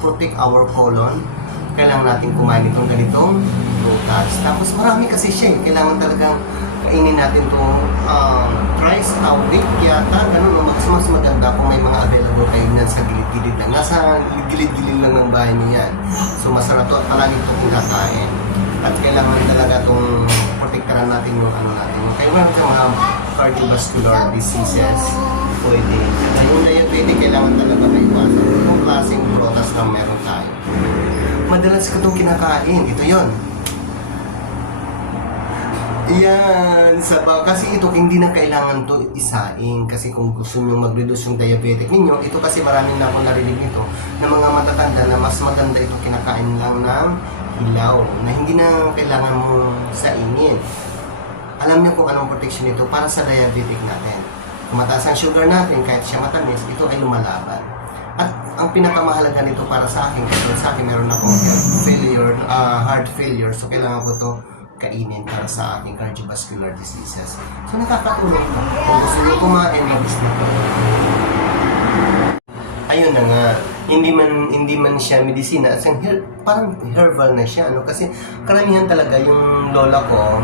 protect our colon, kailangan natin kumain itong ganitong prutas. Tapos marami kasi siya eh. Kailangan talagang kainin natin itong thrice a week yata. Ganun, mas maganda kung may mga available kayo yan sa gilid-gilid lang. Nasa gilid-gilid lang ng bahay niyo yan. So masarap to at palagi itong kinakain. At kailangan talaga itong protektaran natin yung ano natin. Kaya meron sa mga cardiovascular diseases, pwede. Kaya yung diabetic, kailangan talaga may iwasan. Itong klaseng prutas lang meron tayo. Madalas ko itong kinakain. Ito yon. Yan, sabaw. Kasi ito, hindi na kailangan to isain. Kasi kung gusto nyo mag-reduce yung diabetic ninyo, ito kasi maraming na ako narinig nito na mga matatanda na mas maganda ito kinakain lang ng hilaw. Na hindi na kailangan mo sainin. Alam nyo kung anong protection nito para sa diabetic natin. Kung mataas ang sugar natin, kahit siya matamis, ito ay lumalaban. At ang pinakamahalaga nito para sa akin, kasi sa akin meron akong heart failure, so kailangan ko to kainin para sa aking cardiovascular diseases. So nakakatulong to. Kung gusto nyo kumain, mabis na to. Ayun na nga, hindi man siya medisina, parang herbal na siya, ano? Kasi karamihan talaga yung lola ko,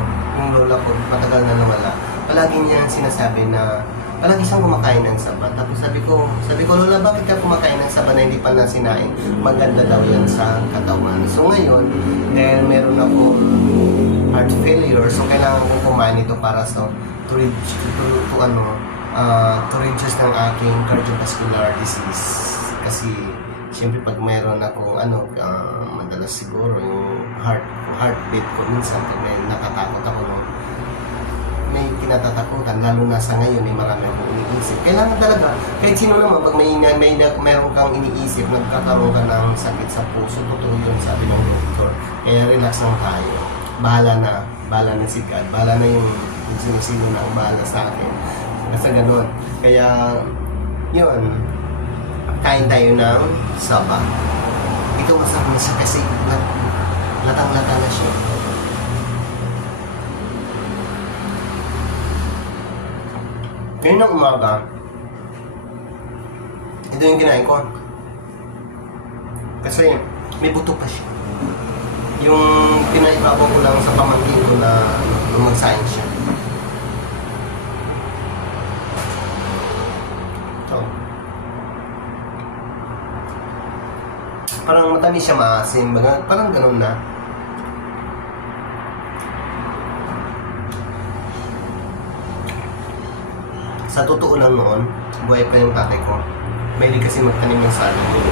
matagal na nawala, palagi niya sinasabi na palagi siyang kumakain ng saba. Tapos sabi ko, Lola, bakit ka kumakain ng saba na hindi pa nasinain? Maganda daw yan sa katawan. So ngayon, dahil meron akong heart failure, so kailangan kong kumain ito para sa to reduce ng aking cardiovascular disease. Kasi siyempre pag meron akong madalas siguro yung heartbeat ko minsan, pag may natatakot ako may kinatatakutan, lalo na sa ngayon may marami akong iniisip. Kailangan talaga, kahit sino naman, pag meron kang iniisip, nagkakaroon ka ng sakit sa puso, totoo yun, sabi ng doktor. Kaya relax lang tayo. Bahala na si God, bahala na yung sino na ang bahala sa akin. Basta ganun. Kaya, yun, kain tayo ng saba. Ito masarap na siya kasi latang-lata na siya. Ngayon ng umaga, ito yung kinain ko. Kasi may buto pa siya. Yung pinaibabaw ko lang sa pamangkin ko na mag-science siya. So, parang matamis siya, maasim. Parang ganun na. Sa totoo lang noon, buhay pa yung tatay ko. Mahilig kasi magtanim ng saging.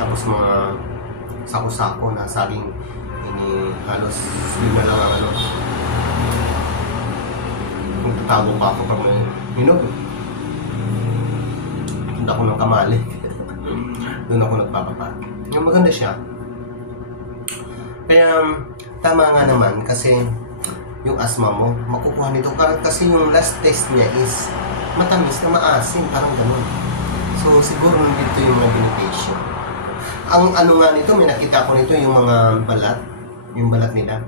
Tapos mga sako-sako na saging. Halos lima lang ang kung tatago pa ako pag may hinog. Punta ako ng kamali. Doon ako nagpapapa. Yung maganda siya. Kaya tama nga naman kasi yung asthma mo, makukuha nito. Kasi yung last test niya is matamis na maasim, parang ganun. So, siguro nandito yung mga beneficio. Ang nga nito, may nakita ko nito, yung mga balat, yung balat nila.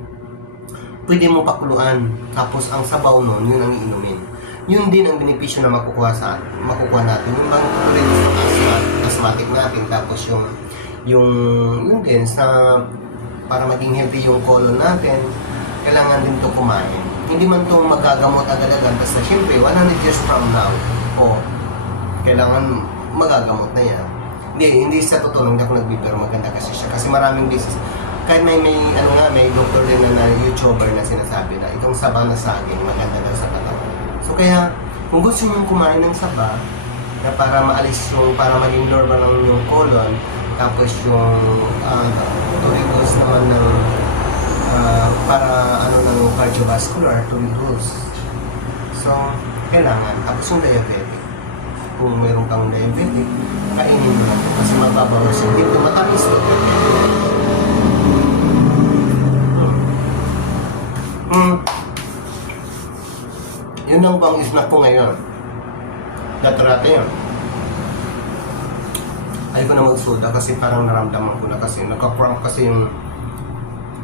Pwede mo pakuluan, tapos ang sabaw nun, yun ang iinumin. Yun din ang beneficio na makukuha natin. Yung bang tuloy sa asthmatic natin, tapos yung din, para maging healthy yung colon natin, kailangan din to kumain. Hindi man itong magagamot agad-agad, basta syempre 100 years from now, kailangan magagamot na yan. Hindi sa totoo, hindi ako nagbibiro, maganda kasi siya. Kasi maraming beses, kahit may doktor din na YouTuber na sinasabi na itong saba na saging, maganda daw sa katawan. So kaya, kung gusto nyo kumain ng saba, na para maalis para maging normal ang yung colon, tapos yung reduce naman ng para ng cardiovascular to reduce. So, kailangan. Tapos yung diabetic. Kung meron kang diabetic, kainin mo lang kasi mababawas yung dito. Matamis to. Yun lang bang snack ko ngayon. Datrate yun. Ayaw ko na magsoda kasi parang naramdaman ko na kasi nagka-cramp kasi yung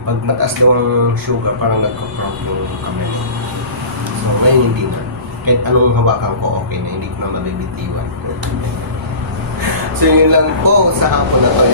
pag mataas daw ang sugar, parang nagka-cramp yung kamay. So, ngayon hindi na. Kahit anong hawakan ko, okay na. Hindi ko na mabibitiwan. So, yun lang po sa hapon na to.